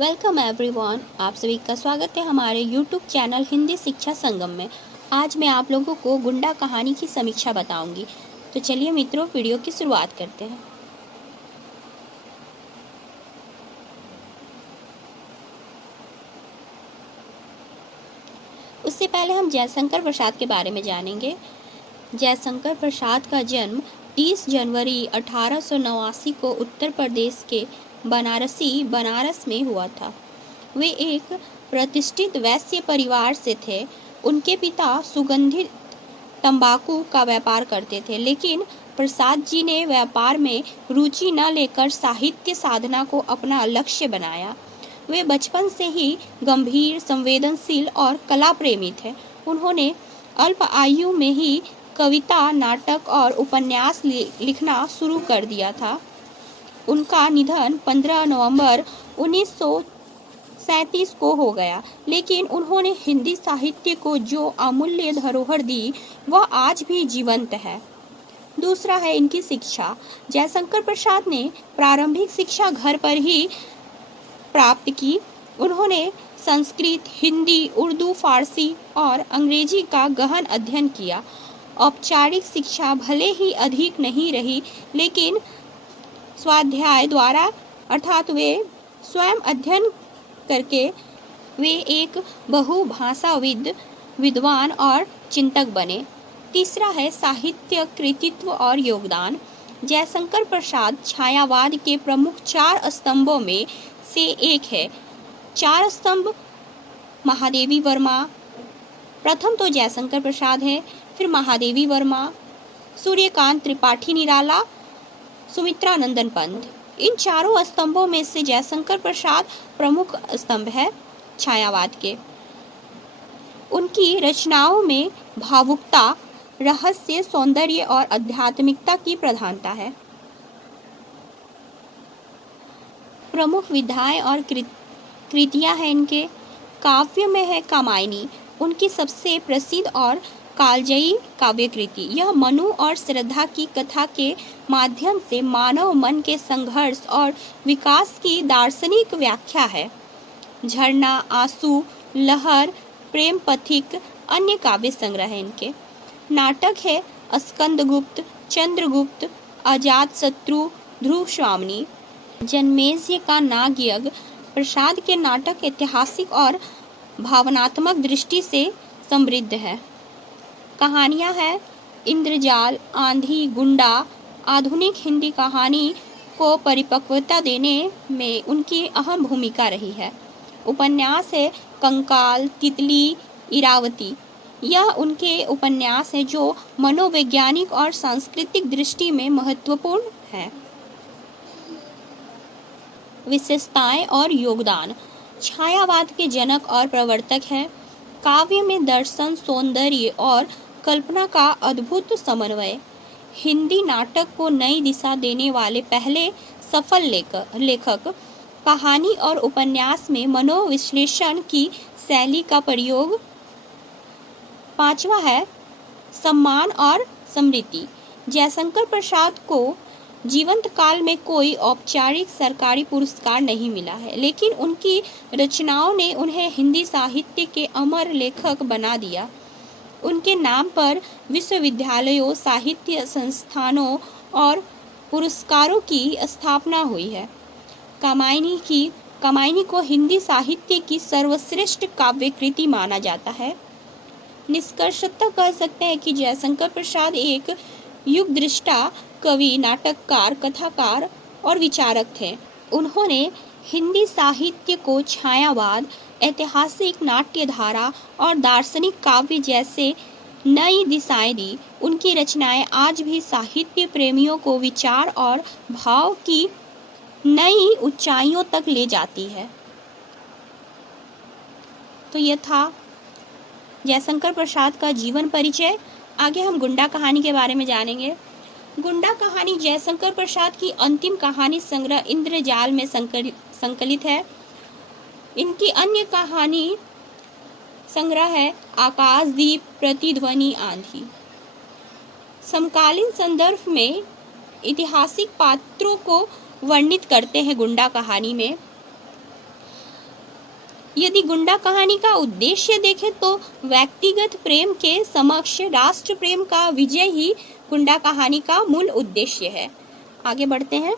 Welcome everyone. आप सभी का स्वागत है हमारे यूट्यूब चैनल हिंदी शिक्षा संगम में। आज मैं आप लोगों को गुंडा कहानी की समीक्षा बताऊंगी। तो चलिए मित्रों, वीडियो की शुरुआत करते हैं। उससे पहले हम जयशंकर प्रसाद के बारे में जानेंगे। जयशंकर प्रसाद का जन्म 30 जनवरी 1889 को उत्तर प्रदेश के बनारस में हुआ था। वे एक प्रतिष्ठित वैश्य परिवार से थे। उनके पिता सुगंधित तंबाकू का व्यापार करते थे, लेकिन प्रसाद जी ने व्यापार में रुचि न लेकर साहित्य साधना को अपना लक्ष्य बनाया। वे बचपन से ही गंभीर, संवेदनशील और कला प्रेमी थे। उन्होंने अल्प आयु में ही कविता, नाटक और उपन्यास लिखना शुरू कर दिया था। उनका निधन 15 नवंबर 1937 को हो गया, लेकिन उन्होंने हिंदी साहित्य को जो अमूल्य धरोहर दी वह आज भी जीवंत है। दूसरा है इनकी शिक्षा। जयशंकर प्रसाद ने प्रारंभिक शिक्षा घर पर ही प्राप्त की। उन्होंने संस्कृत, हिंदी, उर्दू, फारसी और अंग्रेजी का गहन अध्ययन किया। औपचारिक शिक्षा भले ही अधिक नहीं रही, लेकिन स्वाध्याय द्वारा अर्थात वे स्वयं अध्ययन करके वे एक बहुभाषाविद, विद्वान और चिंतक बने। तीसरा है साहित्य कृतित्व और योगदान। जयशंकर प्रसाद छायावाद के प्रमुख 4 स्तंभों में से एक है। 4 स्तंभ महादेवी वर्मा, प्रथम तो जयशंकर प्रसाद है, फिर महादेवी वर्मा, सूर्यकांत त्रिपाठी निराला, सुमित्रा नंदन पंत। इन चारों स्तंभों में से जयशंकर प्रसाद प्रमुख स्तंभ है छायावाद के। उनकी रचनाओं में भावुकता, रहस्य, सौंदर्य और आध्यात्मिकता की प्रधानता है। प्रमुख विधाएं और कृतियां हैं इनके। काव्य में है कामायनी, उनकी सबसे प्रसिद्ध और कालजयी काव्य कृति। यह मनु और श्रद्धा की कथा के माध्यम से मानव मन के संघर्ष और विकास की दार्शनिक व्याख्या है। झरना, आंसू, लहर, प्रेम पथिक अन्य काव्य संग्रह है इनके। नाटक है स्कंदगुप्त, चंद्रगुप्त, अजातशत्रु, ध्रुव स्वामिनी। जन्मेजय का नागयज्ञ। प्रसाद के नाटक ऐतिहासिक और भावनात्मक दृष्टि से समृद्ध है। कहानियां हैं इंद्रजाल, आंधी, गुंडा। आधुनिक हिंदी कहानी को परिपक्वता देने में उनकी अहम भूमिका रही है। उपन्यास है कंकाल, तितली, इरावती। यह उनके उपन्यास है जो मनोवैज्ञानिक और सांस्कृतिक दृष्टि में महत्वपूर्ण है। विशेषताएं और योगदान। छायावाद के जनक और प्रवर्तक हैं। काव्य में दर्शन, सौंदर्य और कल्पना का अद्भुत समन्वय। हिंदी नाटक को नई दिशा देने वाले पहले सफल लेखक। कहानी और उपन्यास में मनोविश्लेषण की शैली का प्रयोग। 5वां है सम्मान और स्मृति। जयशंकर प्रसाद को जीवंत काल में कोई औपचारिक सरकारी पुरस्कार नहीं मिला है, लेकिन उनकी रचनाओं ने उन्हें हिंदी साहित्य के अमर लेखक बना दिया। उनके नाम पर विश्वविद्यालयों, साहित्य संस्थानों और पुरस्कारों की स्थापना हुई है। कामायनी को हिंदी साहित्य की सर्वश्रेष्ठ काव्य कृति माना जाता है। निष्कर्षतः कह सकते हैं कि जयशंकर प्रसाद एक युगदृष्टा, कवि, नाटककार, कथाकार और विचारक थे। उन्होंने हिंदी साहित्य को छायावाद, ऐतिहासिक, नाट्यधारा और दार्शनिक काव्य जैसे नई दिशाएं दी। उनकी रचनाएं आज भी साहित्य प्रेमियों को विचार और भाव की नई ऊंचाइयों तक ले जाती है। तो यह था जयशंकर प्रसाद का जीवन परिचय। आगे हम गुंडा कहानी के बारे में जानेंगे। गुंडा कहानी जयशंकर प्रसाद की अंतिम कहानी संग्रह इंद्रजाल में संकलित है। इनकी अन्य कहानी संग्रह है आकाशदीप, प्रतिध्वनि, आंधी। समकालीन संदर्भ में ऐतिहासिक पात्रों को वर्णित करते हैं गुंडा कहानी में। यदि गुंडा कहानी का उद्देश्य देखें तो व्यक्तिगत प्रेम के समक्ष राष्ट्र प्रेम का विजय ही गुंडा कहानी का मूल उद्देश्य है। आगे बढ़ते हैं।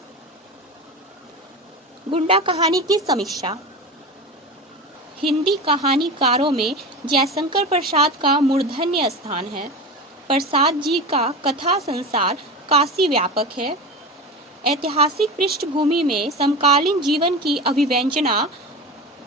गुंडा कहानी की समीक्षा। हिंदी कहानीकारों में जयशंकर प्रसाद का मूर्धन्य स्थान है। प्रसाद जी का कथा संसार काफी व्यापक है। ऐतिहासिक पृष्ठभूमि में समकालीन जीवन की अभिव्यंजना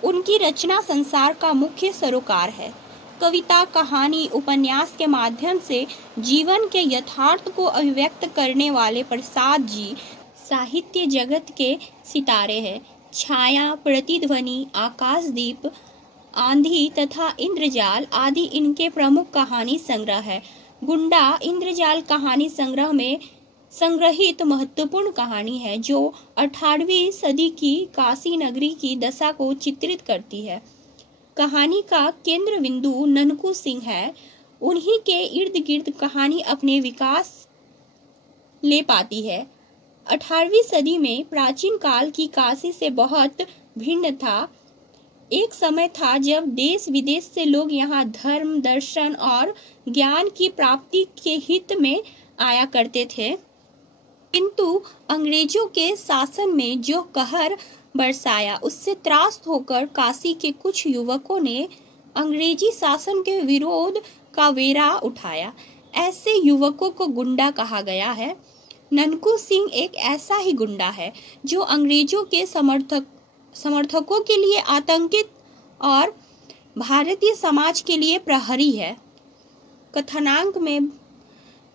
उनकी रचना संसार का मुख्य सरोकार है। कविता, कहानी, उपन्यास के माध्यम से जीवन के यथार्थ को अभिव्यक्त करने वाले प्रसाद जी साहित्य जगत के सितारे हैं। छाया, प्रतिध्वनि, आकाशदीप, आंधी तथा इंद्रजाल आदि इनके प्रमुख कहानी संग्रह है। गुंडा इंद्रजाल कहानी संग्रह में संग्रहित महत्वपूर्ण कहानी है जो 18वीं सदी की काशी नगरी की दशा को चित्रित करती है। कहानी का केंद्र बिंदु ननकू सिंह है। उन्हीं के इर्द गिर्द कहानी अपने विकास ले पाती है। 18वीं सदी में प्राचीन काल की काशी से बहुत भिन्न था। एक समय था जब देश विदेश से लोग यहाँ धर्म, दर्शन और ज्ञान की प्राप्ति के हित में आया करते थे, किंतु अंग्रेजों के शासन में जो कहर बरसाया उससे त्रास्त होकर काशी के कुछ युवकों ने अंग्रेजी शासन के विरोध का वेरा उठाया। ऐसे युवकों को गुंडा कहा गया है। ननकू सिंह एक ऐसा ही गुंडा है जो अंग्रेजों के समर्थकों के लिए आतंकित और भारतीय समाज के लिए प्रहरी है। कथानांक में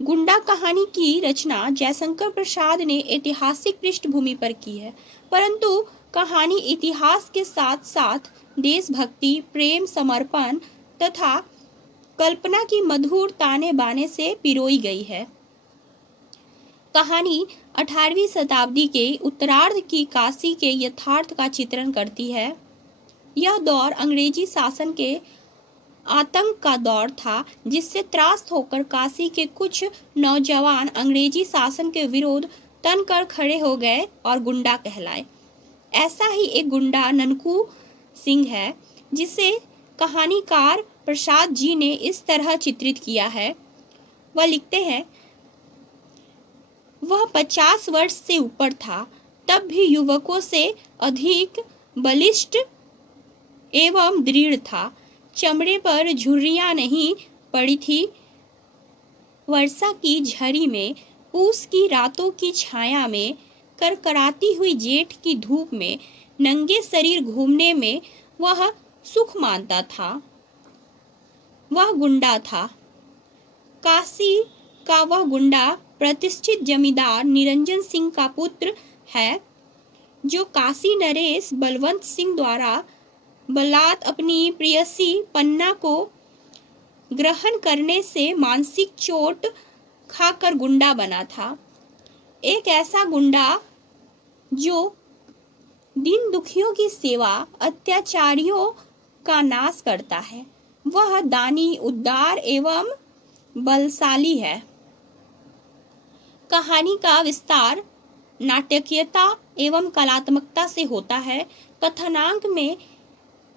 गुंडा कहानी की रचना जयशंकर प्रसाद ने ऐतिहासिक पृष्ठभूमि पर की है, परंतु कहानी इतिहास के साथ साथ देशभक्ति, प्रेम, समर्पण तथा कल्पना की मधुर ताने बाने से पिरोई गई है। कहानी 18वीं शताब्दी के उत्तरार्ध की काशी के यथार्थ का चित्रण करती है। यह दौर अंग्रेजी शासन के आतंक का दौर था, जिससे त्रास्त होकर काशी के कुछ नौजवान अंग्रेजी शासन के विरोध तनकर खड़े हो गए और गुंडा कहलाए। ऐसा ही एक गुंडा ननकू सिंह है, जिसे कहानीकार प्रसाद जी ने इस तरह चित्रित किया है। वह लिखते हैं, वह 50 वर्ष से ऊपर था, तब भी युवकों से अधिक बलिष्ठ एवं दृढ़ था। चमड़े पर झुर्रियां नहीं पड़ी थी। वर्षा की झरी में, पूस की रातों की छाया में, करकराती हुई जेठ की धूप में नंगे शरीर घूमने में वह सुख मानता था। वह गुंडा था। काशी का वह गुंडा प्रतिष्ठित जमींदार निरंजन सिंह का पुत्र है, जो काशी नरेश बलवंत सिंह द्वारा बलात् अपनी प्रेयसी पन्ना को ग्रहण करने से मानसिक चोट खाकर गुंडा बना था। एक ऐसा गुंडा जो दीन दुखियों की सेवा, अत्याचारियों का नाश करता है। वह दानी, उदार एवं बलशाली है। कहानी का विस्तार नाटकीयता एवं कलात्मकता से होता है। कथानांक में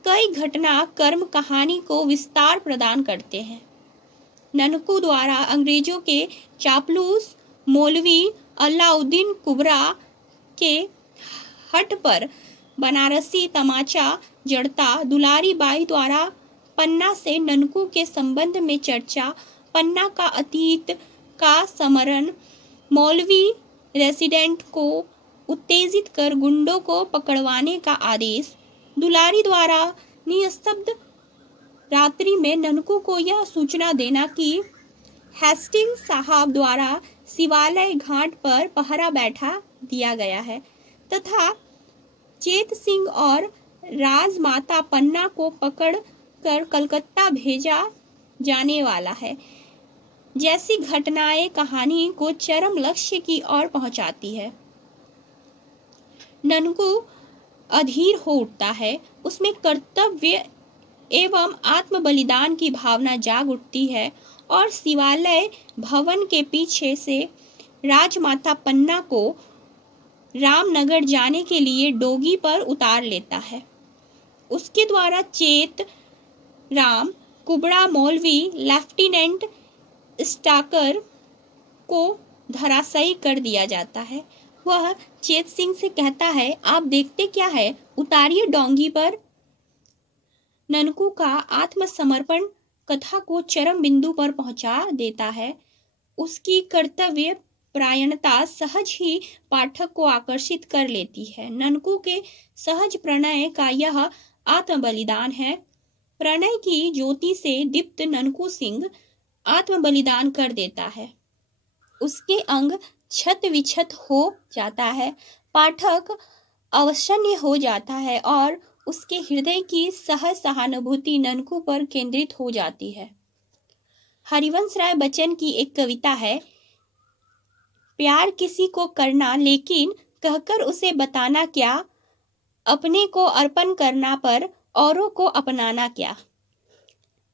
कई घटना कर्म कहानी को विस्तार प्रदान करते हैं। ननकू द्वारा अंग्रेजों के चापलूस मौलवी अलाउद्दीन कुबरा के हट पर बनारसी तमाचा जड़ता, दुलारी बाई द्वारा पन्ना से ननकू के संबंध में चर्चा, पन्ना का अतीत का स्मरण, मौलवी रेसिडेंट को उत्तेजित कर गुंडों को पकड़वाने का आदेश, दुलारी द्वारा निस्तब्ध रात्रि में ननकू को यह सूचना देना कि हेस्टिंग साहब द्वारा शिवालय घाट पर पहरा बैठा दिया गया है तथा चेत सिंह और राजमाता पन्ना को पकड़ कर कलकत्ता भेजा जाने वाला है, जैसी घटनाएं कहानी को चरम लक्ष्य की ओर पहुंचाती है। ननकू अधीर हो उठता है। उसमें कर्तव्य एवं आत्म बलिदान की भावना जाग उठती है और शिवालय भवन के पीछे से राजमाता पन्ना को रामनगर जाने के लिए डोगी पर उतार लेता है। उसके द्वारा चेत राम कुबड़ा मौलवी लेफ्टिनेंट स्टाकर को धराशायी कर दिया जाता है। वह चेत सिंह से कहता है, आप देखते क्या है, उतारिए डोंगी पर। ननकू का आत्मसमर्पण कथा को चरम बिंदु पर पहुंचा देता है। उसकी कर्तव्य परायणता सहज ही पाठक को आकर्षित कर लेती है। ननकू के सहज प्रणय का यह आत्म बलिदान है। प्रणय की ज्योति से दीप्त ननकू सिंह आत्म बलिदान कर देता है। उसके अंग छत विछत हो जाता है। पाठक अवसन्य हो जाता है और उसके हृदय की सहज सहानुभूति ननकू पर केंद्रित हो जाती है। हरिवंश राय बच्चन की एक कविता है, प्यार किसी को करना लेकिन कहकर उसे बताना क्या, अपने को अर्पण करना पर औरों को अपनाना क्या।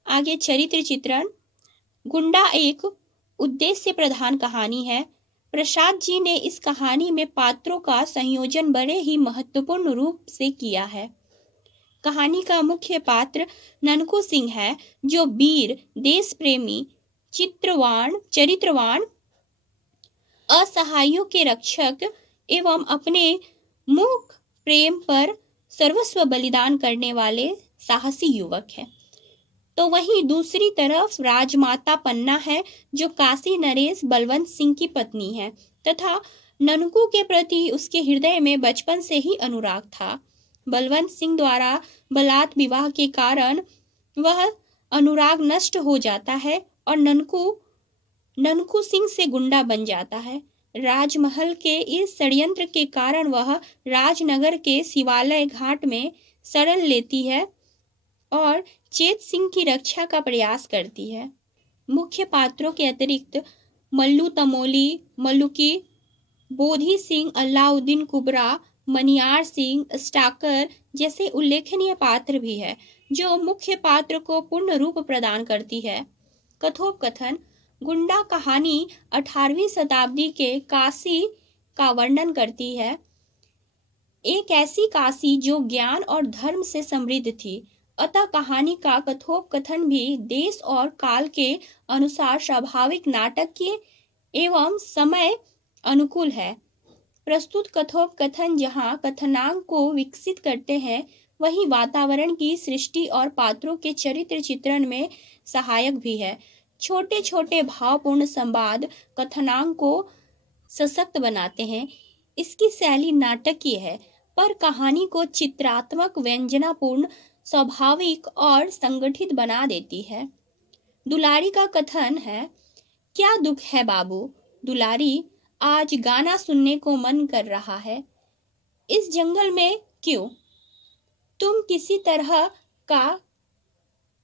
आगे चरित्र चित्रण। गुंडा एक उद्देश्य प्रधान कहानी है। प्रसाद जी ने इस कहानी में पात्रों का संयोजन बड़े ही महत्वपूर्ण रूप से किया है। कहानी का मुख्य पात्र ननकू सिंह है, जो वीर, देश प्रेमी, चरित्रवान, असहायों के रक्षक एवं अपने मूक प्रेम पर सर्वस्व बलिदान करने वाले साहसी युवक है। तो वहीं दूसरी तरफ राजमाता पन्ना है, जो काशी नरेश बलवंत सिंह की पत्नी है तथा ननकू के प्रति उसके हृदय में बचपन से ही अनुराग था। बलवंत सिंह द्वारा बलात् विवाह के कारण वह अनुराग नष्ट हो जाता है और ननकू सिंह से गुंडा बन जाता है। राजमहल के इस षड्यंत्र के कारण वह राजनगर के शिवालय घाट में शरण लेती है और चेत सिंह की रक्षा का प्रयास करती है। मुख्य पात्रों के अतिरिक्त मल्लू तमोली, मल्लुकी, बोधी सिंह, अलाउद्दीन कुबरा, मनियार सिंह, स्टाकर जैसे उल्लेखनीय पात्र भी है, जो मुख्य पात्र को पूर्ण रूप प्रदान करती है। कथोपकथन। गुंडा कहानी 18वीं शताब्दी के काशी का वर्णन करती है। एक ऐसी काशी जो ज्ञान और धर्म से समृद्ध थी। अतः कहानी का कथोपकथन भी देश और काल के अनुसार स्वाभाविक, नाटकीय एवं समय अनुकूल है। प्रस्तुत कथोपकथन जहाँ कथनांक को विकसित करते हैं, वहीं वातावरण की सृष्टि और पात्रों के चरित्र चित्रण में सहायक भी है। छोटे छोटे भावपूर्ण संवाद कथनांक को सशक्त बनाते हैं। इसकी शैली नाटकीय है, पर कहानी को चित्रात्मक, व्यंजनापूर्ण, स्वाभाविक और संगठित बना देती है। दुलारी का कथन है, क्या दुख है बाबू दुलारी, आज गाना सुनने को मन कर रहा है। इस जंगल में क्यों? तुम किसी तरह का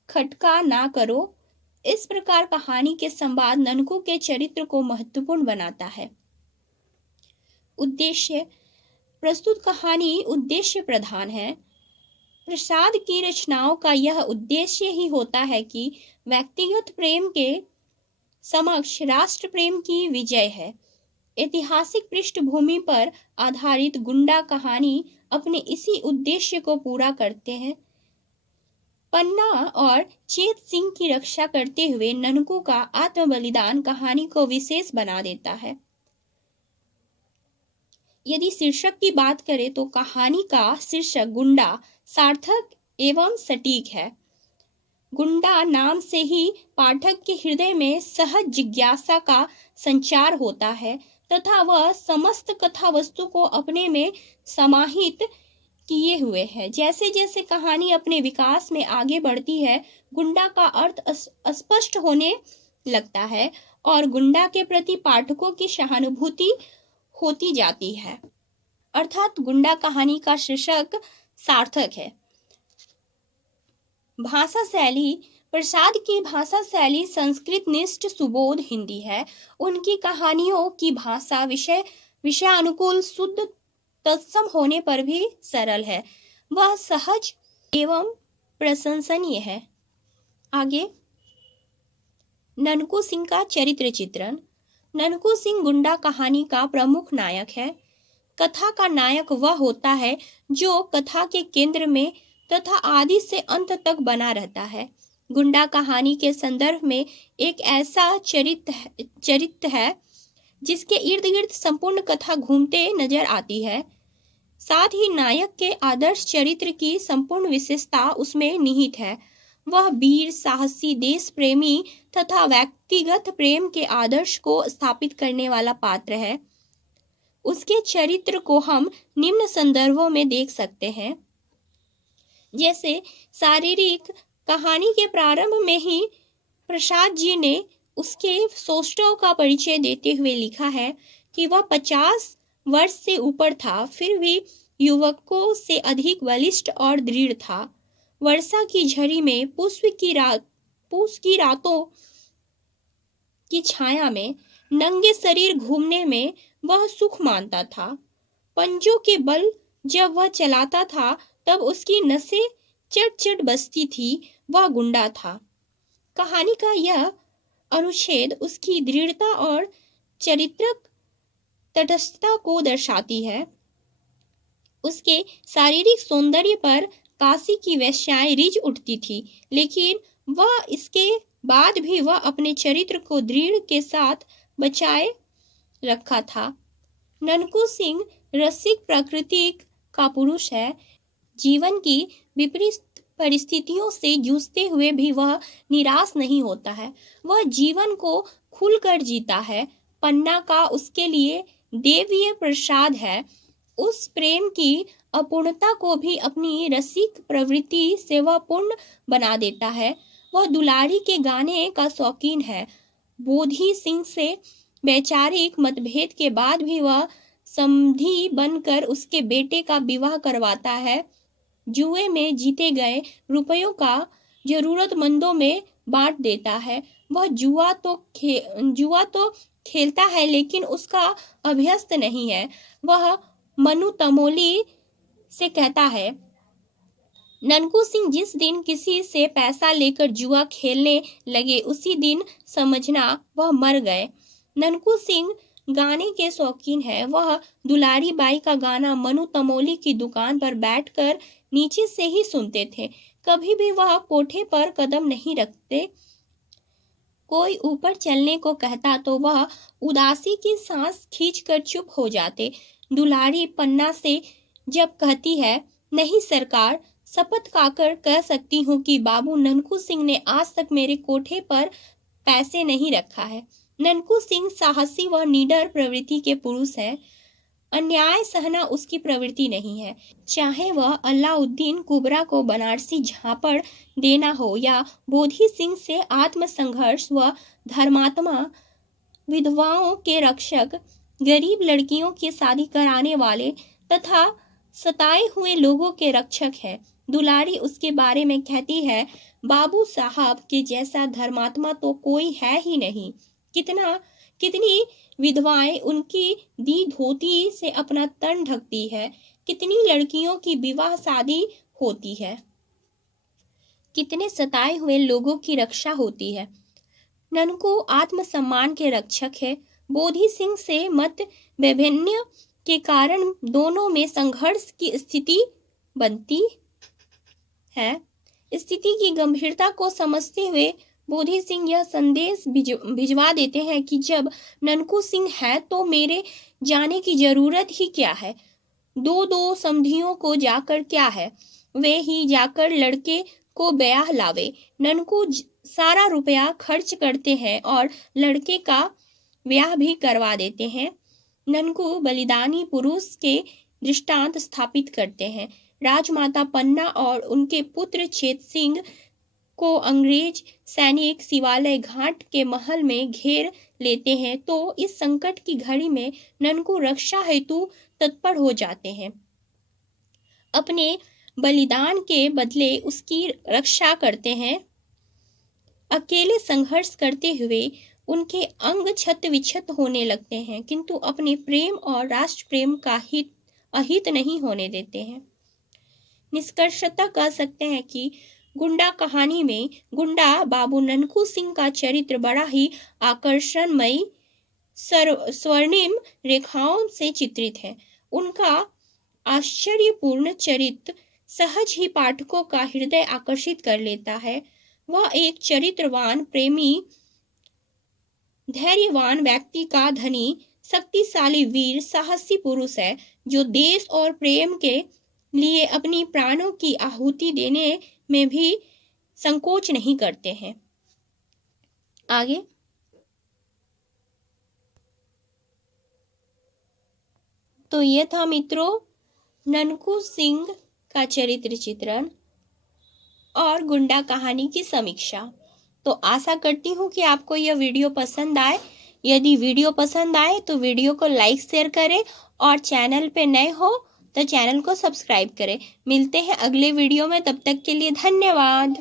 खटका ना करो। इस प्रकार कहानी के संवाद ननकू के चरित्र को महत्वपूर्ण बनाता है। उद्देश्य। प्रस्तुत कहानी उद्देश्य प्रधान है। प्रसाद की रचनाओं का यह उद्देश्य ही होता है कि व्यक्तिगत प्रेम के समक्ष राष्ट्र प्रेम की विजय है। ऐतिहासिक पृष्ठभूमि पर आधारित गुंडा कहानी अपने इसी उद्देश्य को पूरा करते हैं। पन्ना और चेत सिंह की रक्षा करते हुए ननकू का आत्म बलिदान कहानी को विशेष बना देता है। यदि शीर्षक की बात करें तो कहानी का शीर्षक गुंडा सार्थक एवं सटीक है। गुंडा नाम से ही पाठक के हृदय में सहज जिज्ञासा का संचार होता है तथा वह समस्त कथा वस्तु को अपने में समाहित किए हुए है। जैसे जैसे कहानी अपने विकास में आगे बढ़ती है, गुंडा का अर्थ स्पष्ट होने लगता है और गुंडा के प्रति पाठकों की सहानुभूति होती जाती है। अर्थात गुंडा कहानी का शीर्षक सार्थक है। भाषा शैली। प्रसाद की भाषा शैली संस्कृत निष्ठ सुबोध हिंदी है। उनकी कहानियों की भाषा विषयानुकूल, शुद्ध, तत्सम होने पर भी सरल है। वह सहज एवं प्रशंसनीय है। आगे ननकू सिंह का चरित्र चित्रण। ननकू सिंह गुंडा कहानी का प्रमुख नायक है। कथा का नायक वह होता है जो कथा के केंद्र में तथा आदि से अंत तक बना रहता है। गुंडा कहानी के संदर्भ में एक ऐसा चरित्र है जिसके इर्द गिर्द संपूर्ण कथा घूमते नजर आती है। साथ ही नायक के आदर्श चरित्र की संपूर्ण विशेषता उसमें निहित है। वह वीर, साहसी, देश प्रेमी तथा व्यक्तिगत प्रेम के आदर्श को स्थापित करने वाला पात्र है। उसके चरित्र को हम निम्न संदर्भों में देख सकते हैं। जैसे शारीरिक कहानी के प्रारंभ में ही प्रसाद जी ने उसके सौष्ठव का परिचय देते हुए लिखा है कि वह 50 वर्ष से ऊपर था, फिर भी युवकों से अधिक बलिष्ठ और दृढ़ था। वर्षा की झड़ी में पूस की रातों की छाया में नंगे शरीर घूमने में वह सुख मानता था। पंजों के बल जब वह चलाता था तब उसकी नसें चट चट बजती थी। वह गुंडा था। कहानी का यह अनुच्छेद उसकी दृढ़ता और चारित्रिक तटस्थता को दर्शाती है। उसके शारीरिक सौंदर्य पर काशी की वेश्याएं रिझ उठती थी, लेकिन वह इसके बाद भी वह अपने चरित्र को दृढ़ के साथ बचाए रखा था। ननकू सिंह रसिक प्रकृति का पुरुष है। जीवन की विपरीत परिस्थितियों से जूझते हुए भी वह निराश नहीं होता है। वह जीवन को खुलकर जीता है। पन्ना का उसके लिए देवीय प्रसाद है। उस प्रेम की अपूर्णता को भी अपनी रसिक प्रवृत्ति से वह पूर्ण बना देता है। वह दुलारी के गाने का शौकीन है। बोधी सिंह से वैचारिक मतभेद के बाद भी वह समधी बनकर उसके बेटे का विवाह करवाता है। जुए में जीते गए रुपयों का जरूरतमंदों में बांट देता है। वह जुआ तो खेलता है, लेकिन उसका अभ्यस्त नहीं है। वह मनु तमोली से कहता है, ननकू सिंह जिस दिन किसी से पैसा लेकर जुआ खेलने लगे उसी दिन समझना वह मर गए। ननकू सिंह गाने के शौकीन है। वह दुलारी बाई का गाना मनु तमोली की दुकान पर बैठकर नीचे से ही सुनते थे। कभी भी वह कोठे पर कदम नहीं रखते। कोई ऊपर चलने को कहता तो वह उदासी की सांस खींचकर चुप हो जाते। दुलारी पन्ना से जब कहती है, नहीं सरकार, शपथ खाकर कह सकती हूँ कि बाबू ननकू सिंह ने आज तक मेरे कोठे पर पैसे नहीं रखा है। ननकू सिंह साहसी व निडर प्रवृत्ति के पुरुष है। अन्याय सहना उसकी प्रवृत्ति नहीं है। चाहे वह अलाउद्दीन कुबरा को बनारसी झापड़ देना हो या बोधी सिंह से आत्मसंघर्ष व धर्मात्मा, विधवाओं के रक्षक, गरीब लड़कियों की शादी कराने वाले तथा सताए हुए लोगों के रक्षक है। दुलारी उसके बारे में कहती है, बाबू साहब के जैसा धर्मात्मा तो कोई है ही नहीं। कितनी विधवाएं उनकी दी धोती से अपना तन ढकती है। कितनी लड़कियों की विवाह शादी होती है। कितने सताए हुए लोगों की रक्षा होती है। ननकू आत्मसम्मान के रक्षक है। बोधी सिंह से मत वैभिन्न के कारण दोनों में संघर्ष की स्थिति बनती है। स्थिति की गंभीरता को समझते हुए बोधी सिंह यह संदेश भिजवा देते हैं कि जब ननकू सिंह है तो मेरे जाने की जरूरत ही क्या है। दो समधियों को जाकर क्या है, वे ही जाकर लड़के को ब्याह लावे। ननकू सारा रुपया खर्च करते हैं और लड़के का ब्याह भी करवा देते हैं। ननकू बलिदानी पुरुष के दृष्टांत स्थापित करते हैं। राजमाता पन्ना और उनके पुत्र चेत सिंह को अंग्रेज सैनिक शिवालय घाट के महल में घेर लेते हैं तो इस संकट की घड़ी में ननकू रक्षा हेतु तत्पर हो जाते हैं। अपने बलिदान के बदले उसकी रक्षा करते हैं। अकेले संघर्ष करते हुए उनके अंग छत विक्षत होने लगते हैं, किंतु अपने प्रेम और राष्ट्र प्रेम का अहित नहीं होने देते हैं। निष्कर्षतः कह सकते हैं कि गुंडा कहानी में गुंडा बाबू ननकू सिंह का चरित्र बड़ा ही आकर्षणमयी स्वर्णिम रेखाओं से चित्रित है। उनका आश्चर्यपूर्ण चरित्र सहज ही पाठकों का हृदय आकर्षित कर लेता है। वह एक चरित्रवान, प्रेमी, धैर्यवान व्यक्ति का धनी, शक्तिशाली वीर, साहसी पुरुष है जो देश और प्रेम के लिए अपनी प्राणों की आहुति देने में भी संकोच नहीं करते हैं। आगे तो ये था मित्रों ननकू सिंह का चरित्र चित्रण और गुंडा कहानी की समीक्षा। तो आशा करती हूँ कि आपको यह वीडियो पसंद आए। यदि वीडियो पसंद आए तो वीडियो को लाइक शेयर करें और चैनल पे नए हो तो चैनल को सब्सक्राइब करें। मिलते हैं अगले वीडियो में, तब तक के लिए धन्यवाद।